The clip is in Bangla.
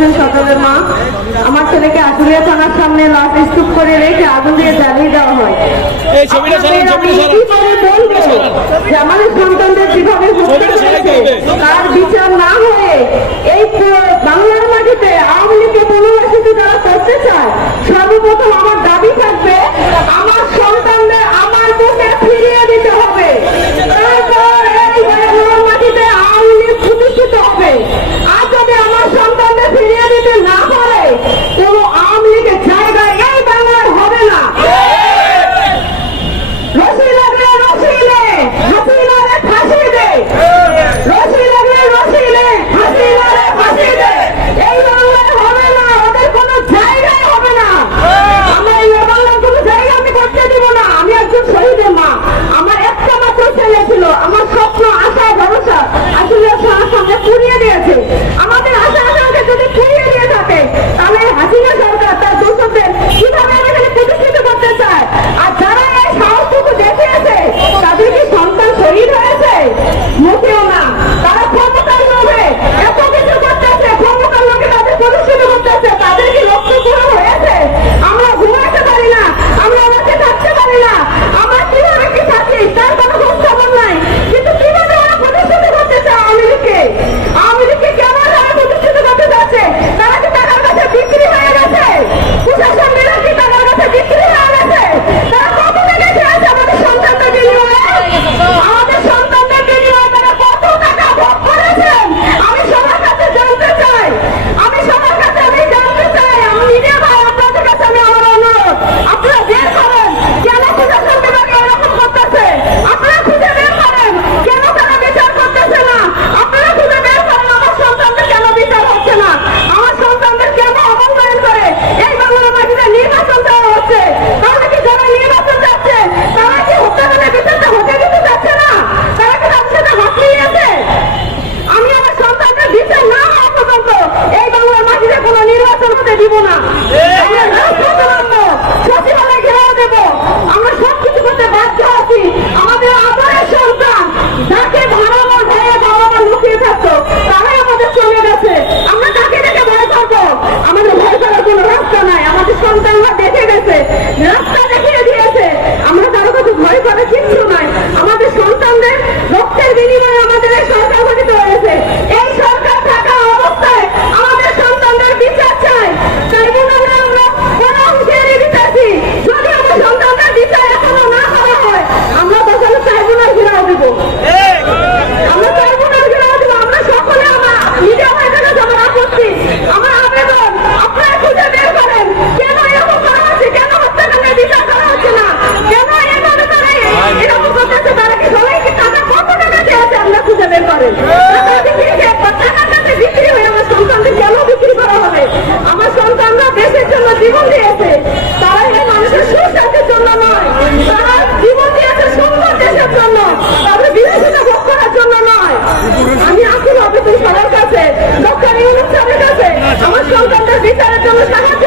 হোসেন সকালের মা। আমার ছেলেকে আশুলিয়া থানার সামনে লাশ স্তূপ করে রেখে আগুন দিয়ে জ্বালিয়ে দেওয়া হয়। আমাদের সন্তানদের যেভাবে তার বিচার না হয়ে এই বাংলার মাটিতে আওয়ামী লীগকে পুনর্বাসিত যারা করতে চায়, সর্বপ্রথম আমার দাবি থাকবে আমার সন্তানদের আমার বুকে ফিরিয়ে দিতে হবে। তারপর এই বাংলার মাটিতে আওয়ামী লীগ প্রতিষ্ঠিত হবে। আর যদি আমার সন্তানদের ফিরিয়ে দিতে না পারে, কোন আওয়ামী লীগের জায়গায় এই বাংলার হবে না। রশি লাগলে রশি নে, হাসিনারে ফাঁসি দে। রশি লাগলে রশি নে, হাসিনারে ফাঁসি দে। এই বাংলায় হবে না, ওদের কোনো জায়গায় হবে না। আমরা এই বাংলার কোনো জায়গা আমি করতে দিব না। আমি একজন শহীদের মা। আমার একটা মাত্র ছেলে ছিল, আমার স্বপ্ন আশা ভরসা আসলে সামনে পুড়িয়ে দিয়েছে। আমাদের আশা আশাকে যদি পুড়িয়ে দিয়ে থাকে, তাহলে হাসিনা সরকার তার দোষদের কিভাবে এখানে প্রতিষ্ঠিত করতে চায়? আর যারা এই সাহসটুকু দেখিয়েছে, তাদের কি সন্তান শহীদ হয়েছে? মোটেও না। তারা ক্ষমতার লোভে এত কিছু করতেছে, ক্ষমতার লোকে তাদের প্রতিষ্ঠিত করতেছে। তাদের কি লক্ষ্য পুরো হয়েছে? আমরা ঘুমাতে পারি না, আমরা আমাকে থাকতে পারি না। আমার কিভাবে কি থাকি তার কোনো খোঁজখবর নাই। কিন্তু কিভাবে ওরা প্রতিষ্ঠিত করতে চায় আওয়ামী লীগকে? আওয়ামী লীগকে কেন তারা প্রতিষ্ঠিত করতে চাচ্ছে? তারা কি টাকার কাছে বিক্রি হয়ে গেছে? প্রশাসনেরা কি টাকার কাছে বিক্রি হয়ে গেছে? তারা কত টাকা খেয়েছে আমাদের সন্তানদের বিনিময়ে? আমাদের সন্তানদের বিনিময়ে তারা কত টাকা ভোগ করেছেন? আমি সবার কাছে জানতে চাই। আমি সবার কাছে আমি জানতে চাই। আমি মিডিয়া ভাই আপনাদের কাছে আমি আমার অনুরোধ, আপনারা বের করেন কেন প্রশাসন বিভাগে এরকম করতেছে। আপনারা খুঁজে বের করেন কেন তারা বিচার করতেছে না। আপনারা খুঁজে বের করেন আমার সন্তানদের কেন বিচার হচ্ছে না। আমার সন্তানদের কেন অবমূল্যায়ন করে এই বাংলার মাটিতে নির্বাচন দেওয়া হচ্ছে। তাহলে কি যারা নির্বাচন যাচ্ছে তারা কি হত্যাকাণ্ডের বিচারটা হতে দিতে যাচ্ছে না? তারা কি তাদের সাথে হাত মিলিয়েছে? আমি আমার সন্তানদের বিচার না হওয়া পর্যন্ত এই বাংলার মাটিতে কোনো নির্বাচন হতে দিব না। আমরা রাজপথে নামবো, সচিবালয় ঘেরাও দেবো, আমরা সবকিছু করতে বাধ্য আছি। আমাদের আদরের সন্তান যাকে ভাড়াবার ভয়ে বাবা মা লুকিয়ে থাকতো, তারাই আমাদের চলে গেছে। আমরা তাকে দেখে ভয় করবো? আমাদের ভয় করার কোনো রাস্তা নাই। আমাদের সন্তানরা দেখে গেছে, রাস্তা দেখিয়ে দিয়েছে। আমরা কারো কাছে ভয় করার কিচ্ছু নাই। আমাদের সন্তানদের রক্তের বিনিময়ে আমাদের এই সরকার গঠিত হয়েছে। এই সরকার থাকা অবস্থায় আমাদের সন্তানদের বিচার চাই। ট্রাইব্যুনালে আমরা কোন হুঁশিয়ারি দিতেছি, যদি আমার সন্তানদের বিচার এখনো না করা হয়, আমরা তাহলে ট্রাইব্যুনাল ঘেরাও দিব। আমরা ট্রাইব্যুনাল ঘেরাও দিব। আমরা সকলে আমার মিডিয়া ভাইদের কাছে আমার আপত্তি, আমার আবেদন, আপনারা খুঁজে বের করেন কেন এরকম করা হচ্ছে, কেন হত্যাকাণ্ডের বিচার করা হচ্ছে না, কেন এইভাবে তারা এরকম করতেছে। তারা কি সবাই কি টাকা কত টাকা চেয়েছে? আমরা খুঁজে বের করেন। টাকার কাছে বিক্রি হয়ে আমার সন্তানদের কেন বিক্রি করা হবে? আমার সন্তানরা দেশের জন্য জীবন দিয়েছে। তারা এই মানুষের সুস্বাস্থ্যের জন্য নয়, তারা জীবন দিয়েছে সুন্দর দেশের জন্য, তাদের বিলাসিতা ভোগ করার জন্য নয়। আমি আছি হবে তুমি সবার কাছে, ডক্টর ইউনূস স্যারের কাছে আমার সন্তানদের বিচারের জন্য সাহায্য